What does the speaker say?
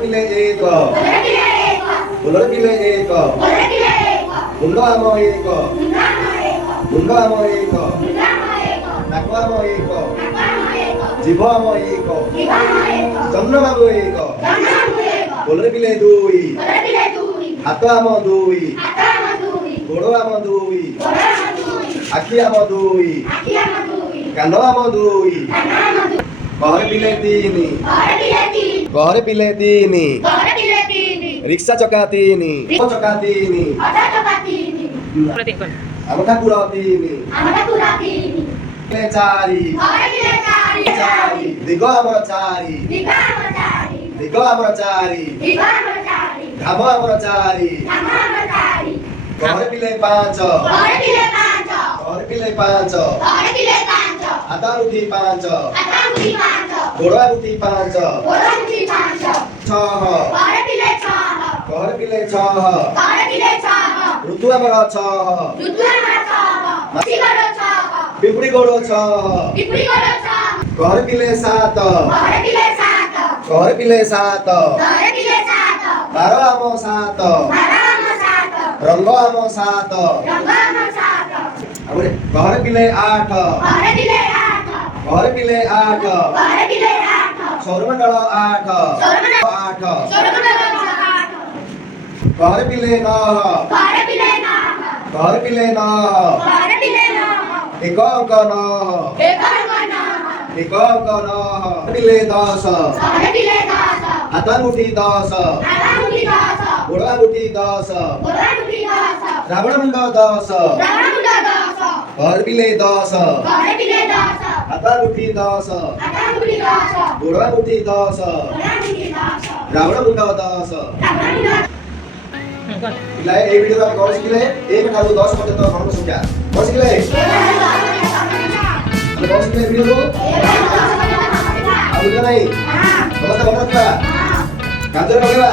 ପିଲେ ଏକ ଫୁଲର ପିଲେ ଏକ ମୁଣ୍ଡ ଆମ ଏକ ମୁଣ୍ଡ ଆମ ଏକ ନାକ ଆମ ଏକ ଜିଭ ଆମ ଏକ ଚନ୍ଦ୍ର ବାବୁ ଏକ ଫୁଲର ପିଲେ ଦୁଇ ହାତ ଆମ ଦୁଇ ଗୋଡ଼ ଆମ ଦୁଇ ଆଖି ଆମ ଦୁଇ କାନ ଆମ ଦୁଇ ଘରେ ପିଲେ ତିନି ରିକ୍ସା ଚକା ତିନି ଚକା ତିନି ଆମ ଠାକୁର ତିନି ଚାରି ଦିଗ ଆମର ଚାରି ଦିଗ ଆମର ଚାରି ଧାମ ଆମର ଚାରି ଘରେ ପିଲେ ପାଞ୍ଚ ଘରେ ପିଲେ ପାଞ୍ଚ ହାତ ଆଙ୍ଗୁଠି ପାଞ୍ଚ ଗୋଡ଼ ଆଙ୍ଗୁଠି ପାଞ୍ଚ ଛଅ ଘରେ ପିଲେ ଛଅ ଋତୁ ଆମର ଛଅ ପିମ୍ପୁଡ଼ି ଗୋଡ଼ ଛଅ ଘରେ ପିଲେ ସାତ ଘରେ ପିଲେ ସାତ ବାର ଆମ ସାତ ରଙ୍ଗ ଆମ ସାତ ଘରେ ପିଲେ ଆଠ ଘରେ ପିଲେ ଆଠ ସୌରମଣ୍ଡଳ ଆଠ ଆଠ ଘରେ ପିଲେ ନଅ ଘରେ ପିଲେ ନଅ ଏକ ଅଙ୍କ ନଅ ଏକ ଅଙ୍କ ନଅ ପିଲେ ଦଶ ହାତ ଆଙ୍ଗୁଠି ଦଶ ଗୋଡ଼ ଆଙ୍ଗୁଠି ଦଶ ରାବଣ ମୁଣ୍ଡ ଦଶ ଘରେ ପିଲେ ଦଶ ହାତ ଆଙ୍ଗୁଠି ଦଶ ଗୋଡ଼ ଆଙ୍ଗୁଠି ଦଶ ରାବଣ ମୁଣ୍ଡ ଦଶ ପିଲା এই ভিডিওতে ଆମେ କଣ ଶିଖିଲେ 1 ଠାରୁ 10 ପର୍ଯ୍ୟନ୍ତ ଗଣନ ସଂଖ୍ୟା କଣ ଶିଖିଲେ ଆମେ କଣ ଶିଖିଲେ ଭିଡ଼ିଓକୁ ଆଉ ବୁଝିଲା ନାହିଁ ସମସ୍ତେ ମନେ ରଖିବା କାର୍ଯ୍ୟରେ ଲଗେଇବା।